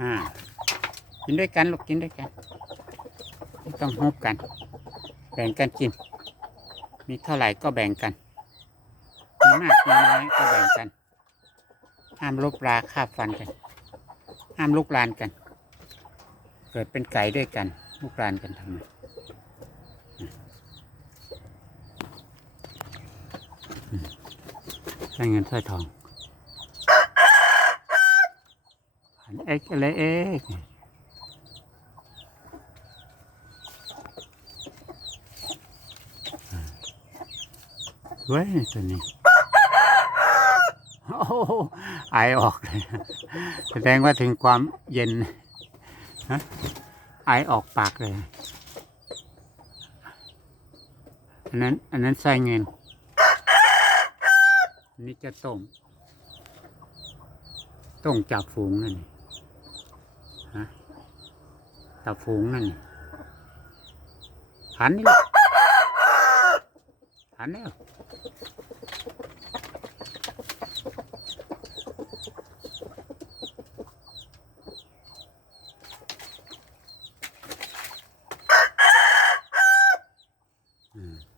อ่า กินด้วยกันลูกกินด้วยกัน ไม่ต้องฮุบกัน แบ่งกันกิน มีเท่าไหร่ก็แบ่งกัน มีมากมีน้อยก็แบ่งกัน ห้ามลบราคาบฟันกัน ห้ามลุกลานกัน เกิดเป็นไก่ด้วยกันลุกลานกันทำไมอืมใช้เงินใช้ทองอัน เอ็กอะไรเอ็กเว้ยตัวนี้ โอ้ไอออกเลย แสดงว่าถึงความเย็นฮะไอออกปากเลย อันนั้น อันนั้นไส้เงินนนี้จะต้ม ต้มจากฝูงนั่น นี่ฮะตาฝูงนั่นหันนี่หันแล้ว